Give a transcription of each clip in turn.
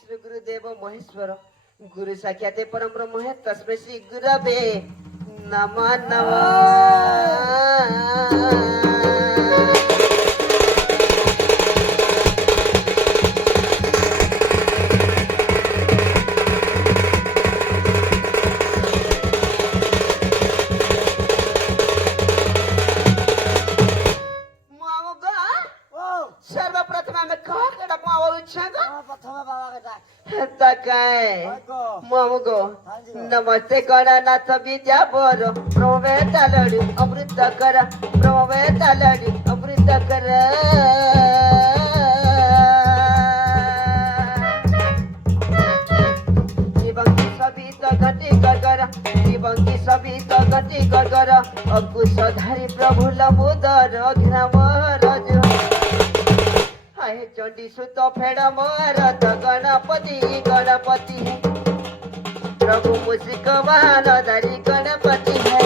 श्री गुरुदेव महेश्वर गुरु साख्याते परम ब्रह्म है तस्मै श्री गुरवे नमः नमः। नमस्ते गणनाथ विद्या बर प्रवेद लडू अमृत कर प्रवेद लडू अमृत कर जीवंगी सभी तो गति कर जीवंगी सभी तो गति कर अकुशधारी प्रभु लमुदर घ्राम रज हाय चंडी सुत फेड़ मोरत गणपति गणपति प्रभु मुझको वानधारी गणपति है।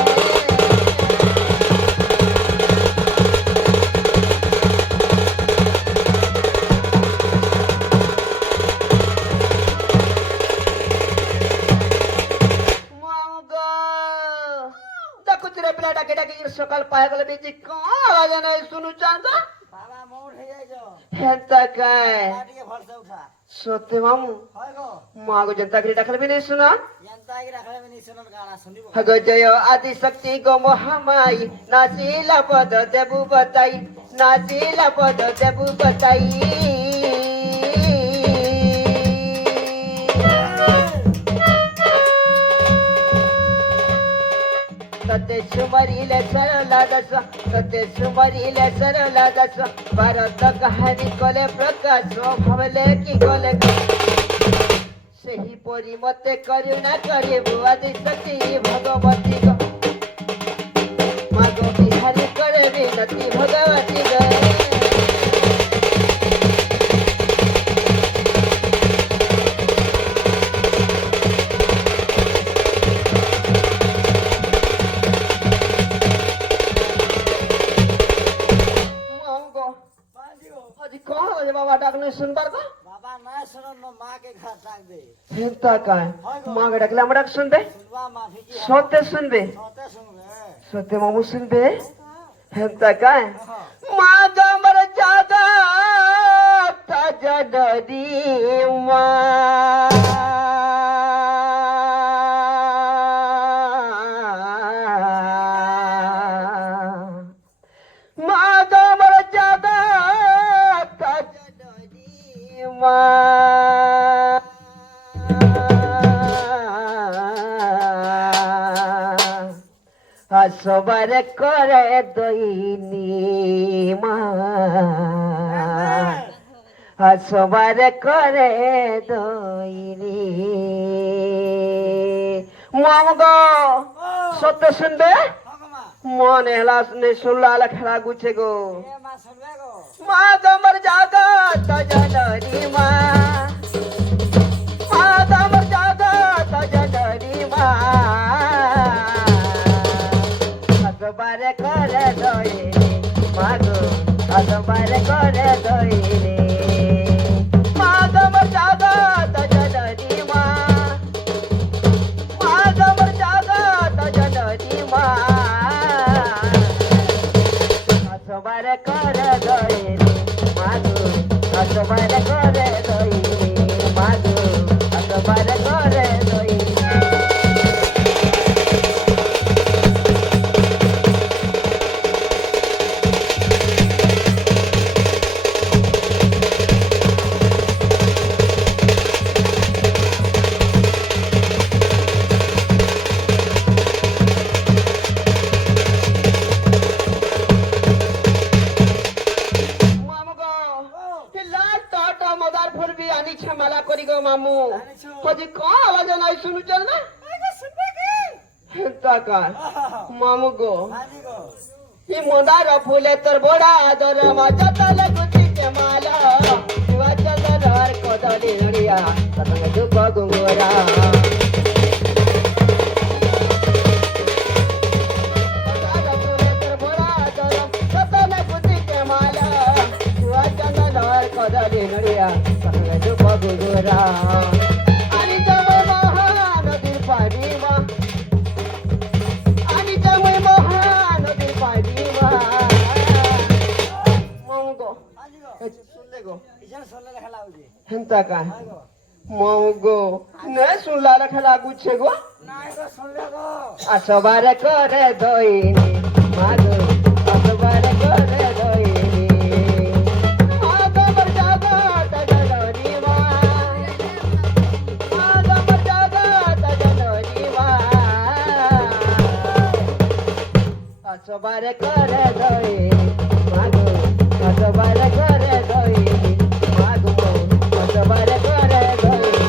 देखो तेरे पिला डाके डाके सकाल पाए गले बीजी कौन आवाज नहीं सुनु चांदा बाबा मूड है जो हेंता काय पार्टी के भरसे उठा सोते मामू हाय गो माँ को जनता की रखल भी नहीं सुना जनता की रखले में नहीं सुनल गाना सुनिबो हगो जय आदि शक्ति गो महामाई नाचिला पद देबु बताई नाचिला पद देबु बताई सत्य सुमरीले सरला दस सत्य सुमरीले सरला दस भारत कहानी कोले प्रकाश भवले की कोले सही परी मते करुणा करे आदि शक्ति भगवती गो मागो बिहारी करे विनती भगवती गो बाबा डाकने सुनबार को बाबा ना सुनल न मां के घर टांग दे हेंता काय मां के डाकले हमरा सुनबे सुनवा माफी की सोते सुनबे सोते मामू सुनबे हेंता काय मां गमर जागा ताजा नदी সবার করে দইনি মা সবার করে দইনি মামগো সত্য শুনবে মনে হেলা শুনে শুনলা খেলা গুছে গো মা তোমার জাগা তাজানি মা মা তোমার জাগা তাজানি মা বারে করে দইলে মাগো বারে করে দইলে মাগমর জাগা তাজানি মা মাগমর জাগা তাজানি মা বারে করে দইলে মাগো বারে করে দইলে মাগো বারে করে দইলে मामू कदी का आवाज नाही सुनु चल ना हेंता काय मामू गो ही मोदार फुले तर बोडा आदर माझा तल गुटी के माला वाचा दर कोदली नडिया तंग दुप गुंगोरा मोदार फुले तर बोडा आदर तल गुटी के माला वाचा दर कोदली नडिया तंग दुप गुंगोरा तोरा आणि जवळ महानदीर पाणीवा आणि जवळ महानदीर पाणीवा मग আজি গো শুনলে গো ইজন শুনলে লেখা লাগুছে হেনতা কা হাই গো মগো নে শুনলা লেখা লাগুছে গো নাই গো শুনলে গো আসবার করে দইনি মাগো আসবার করে দইনি আগমর জাগা তজননি মা আগমর জাগা তজননি মা আসবার করে দইনি মাগো আসবার করে দইনি মাগো আসবার করে দইনি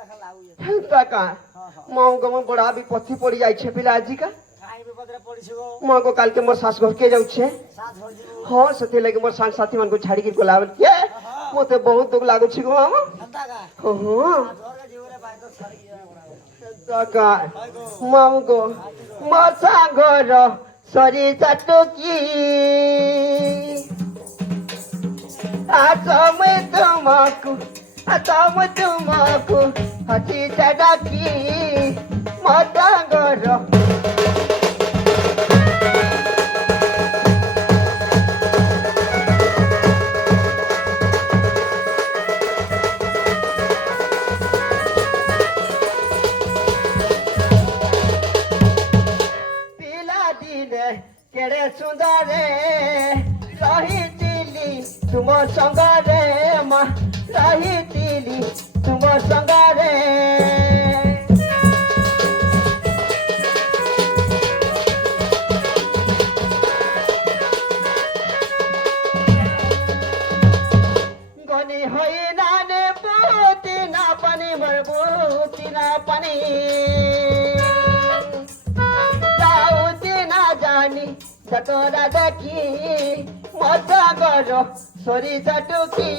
লেখা লাগুছে টাকা মাও গো বড় বিপত্তি পড়ি যাইছে পিলা আজিকা কাই বিপদরে পড়িছি গো মাও গো কালকে মোর শাশ ঘরকে যাচ্ছে সাথ হল দিব ହଁ ସେଥିଲାଗି ମୋର ସାଙ୍ଗ ସାଥି ମାନଙ୍କୁ ଛାଡିକି ଗଲା କେ ମତେ ବହୁତ ଦୁଃଖ ଲାଗୁଛି ଗো ମାମା ঠান্ডা গা ହଁ ঝড়কে জীবনে বাইক ছাড়ি গিয়া বড় টাকা মাও গো ମୋ ସାଙ୍ଗର ସରି ଚାଟୁକି ତମେ ତୁମକୁ ହସି ଚାଡାକି ମୋ ସାଙ୍ଗର केड़े सुंदरे रही तुम संगरे माँ रही तुम संगरे गनी होई नाने पोती ना पानी मरबूती ना पानी জানি তোরা দেখি মজা করো সরি চাটুকি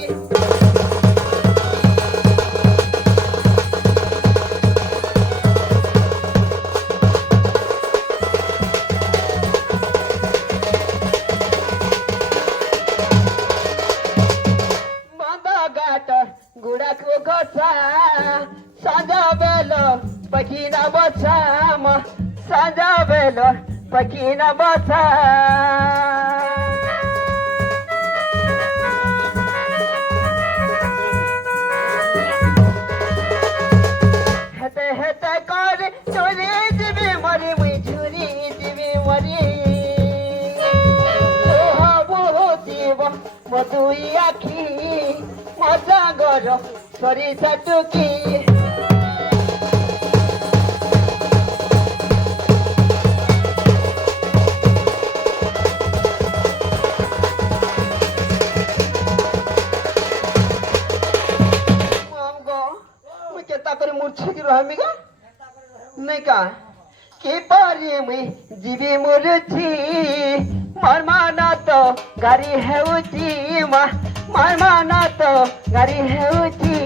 ঘাট গুড়াকু গছা সাজা বেল পকিনা বছা মা সাজা বেল पकीना बसा हेते हेते कर चोरी जीवी मरी मुई झुरी जीवी मरी जीव मधुई आखी मजा गर सरी चटुकी नहीं का के पारी में जीवी मुर्ची मरमाना तो गाड़ी है उची मरमाना तो गाड़ी है उची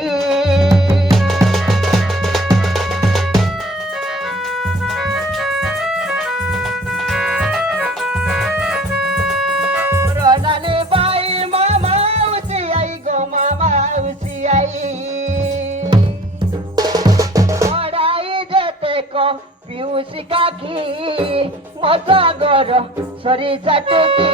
रोनाने बाई मामा उची आई गो मामा उची आई पियूसी काकी मजा गर सरी चाटुकी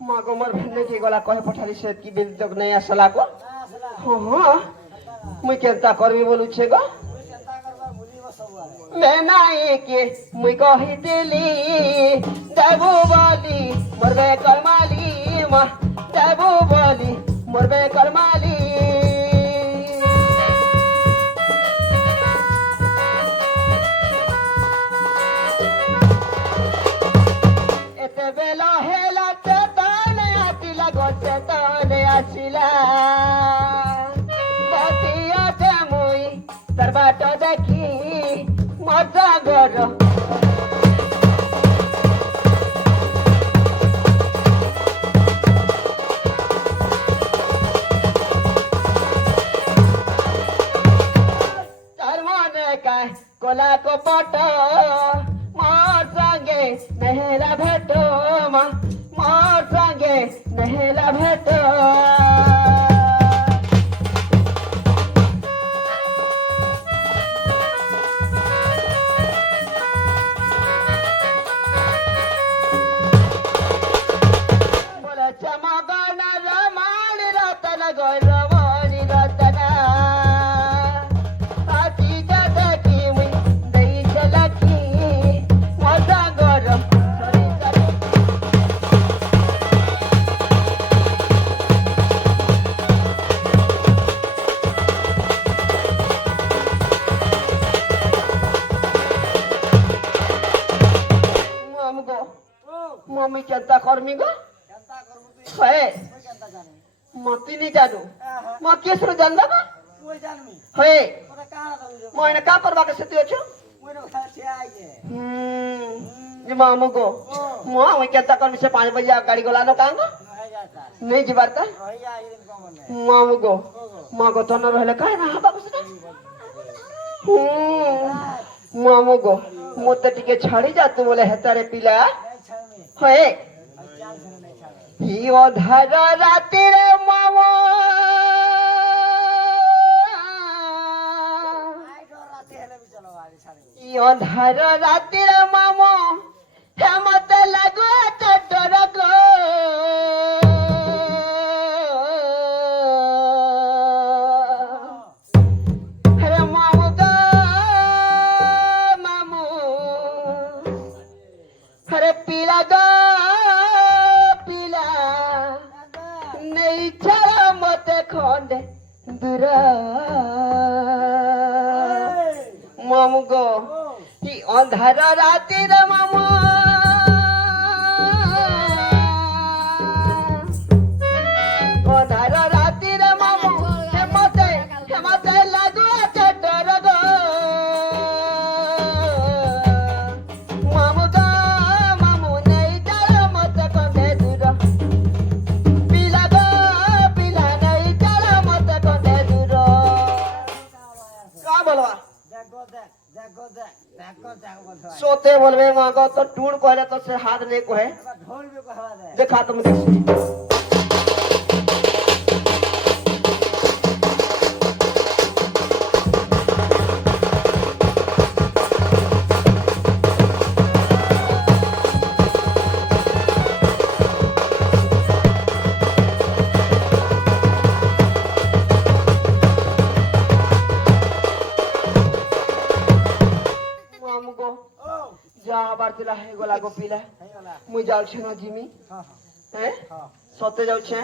मागो मोर भन्ने के गला कहे पठारी से की बिल तक नहीं आसला को हाँ मुई केंता करबी बोलू छे गो मैं नाई के मुई कही दिली देबू बोली मरबे करमाली माँ देबू बोली মরবে করমালি এতে বেলা হেলাতে তানে আতিলা গছে তানে আসিলা বতিয়াতে মুই তার বাট দেখি মজা গর कोला को पटो मोर संगे नहेला भेटो मोर संगे नहेला भेटो बोला चमगन रमण रतन गौरवणी रतना मम्मी चिंता करमी गो है मती नहीं जानू म केसरो जानदा बा है मोने का करबा के सतियो छु ये मामू गो मो हम चिंता करमी से 5 बजे गाड़ी गोलानो कांगो नहीं जिबारता मामू गो मा गो तन रहले काहे ना हबा कुछ मामू गो मोते टिके छाड़ी जा तू बोले हेतारे पिला है ही अधार राति रे मामा ही अधार राति रे मामा हे मते लागो चटर गो अरे मामू गो मामू अरे पीला गो खंडे दूर मामू गो ही अंधार राति रे मामू अंधार राति रे मामू हे मते लागो चटर गो मामू गो मामू नहीं चल मते खंडे दूर सोते बोलबे मांगो तो टूण कहले तो से हाथ नहीं कहे देखा तुम देख जा बारतिला है गोला को पीला मुई जाउ छे न जिमी हैं सते जाउ छे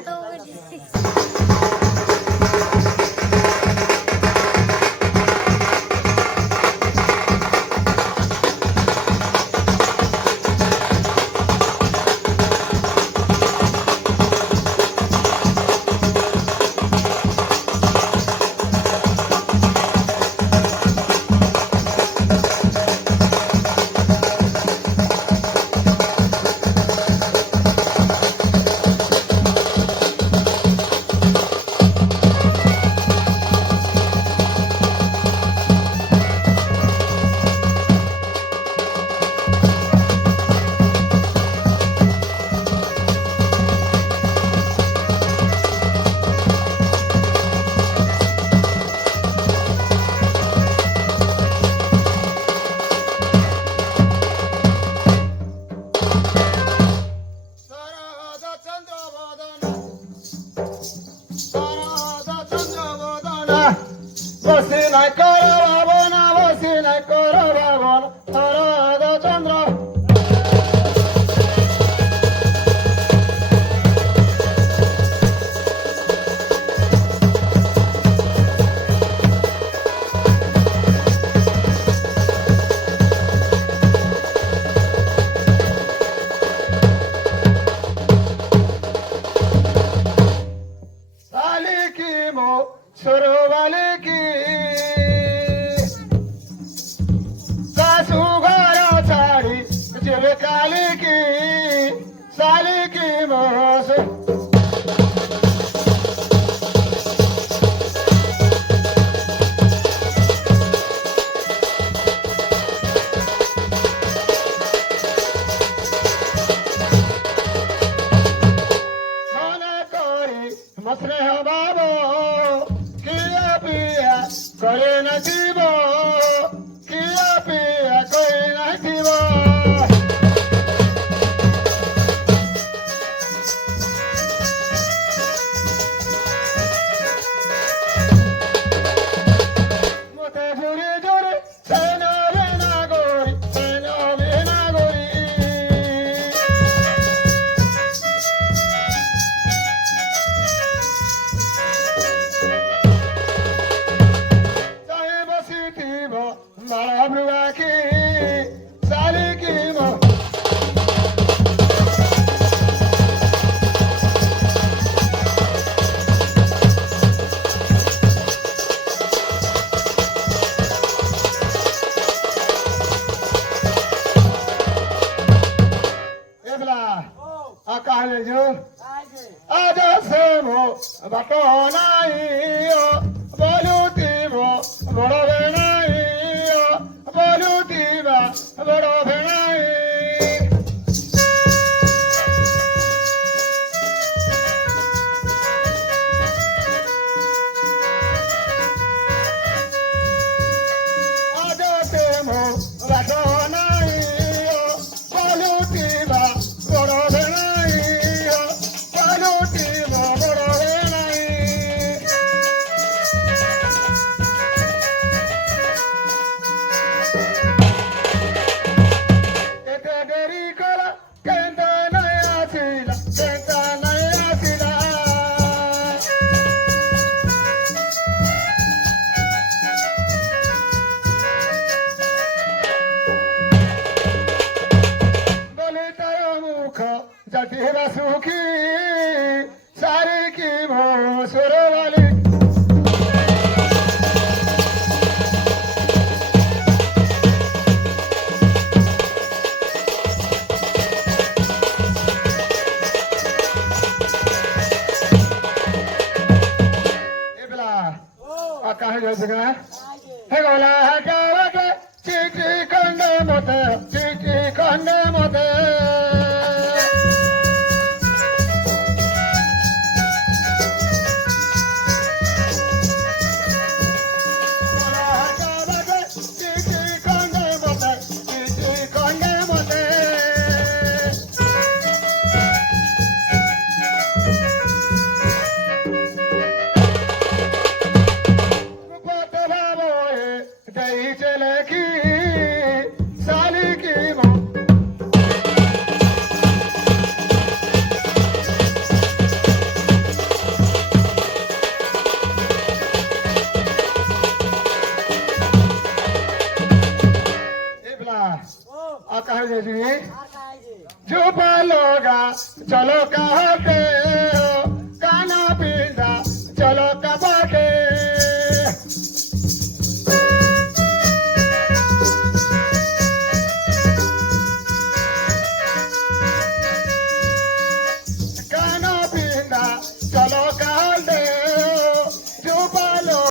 सुरो वाले की सासू घरा साड़ी जब काली की साली की मोस माना कोरी मसरे हो बाबो किया पिया करे न जीवो किया पिया कोई न जीवो मोते जुड़ी जुड़ी सेनो बिना गोरी सेनो बिना गोरी चाहे बसी थी वो मारा बुआ की साली की वो एबला आकाले जो কাজে आजा से वो बातो नहीं ओ बोलूती वो बड़ो बेनाई ओ बोलूती बा बड़ो बेनाई आजा से वो बातो नहीं ओ बोलूती बा बड़ो बेनाई ओ बोलूती बा बड़ो बेनाई Kete deri kala, kenta naya sila, kenta naya sila. Boli tayo mukha, jati hira sukhi, sari ki mo suro wali. Ebla, akahe jasga. কাজে He gola hagawake, chichi kande mote, chichi kande mote. Gola hagawake, chichi kande mote, chichi kande mote. Pote babo dahi chale ki sali ki mo ebla O akahe ji আর কাজে chupa loga chalo kahte ho kana pinda chalo kaba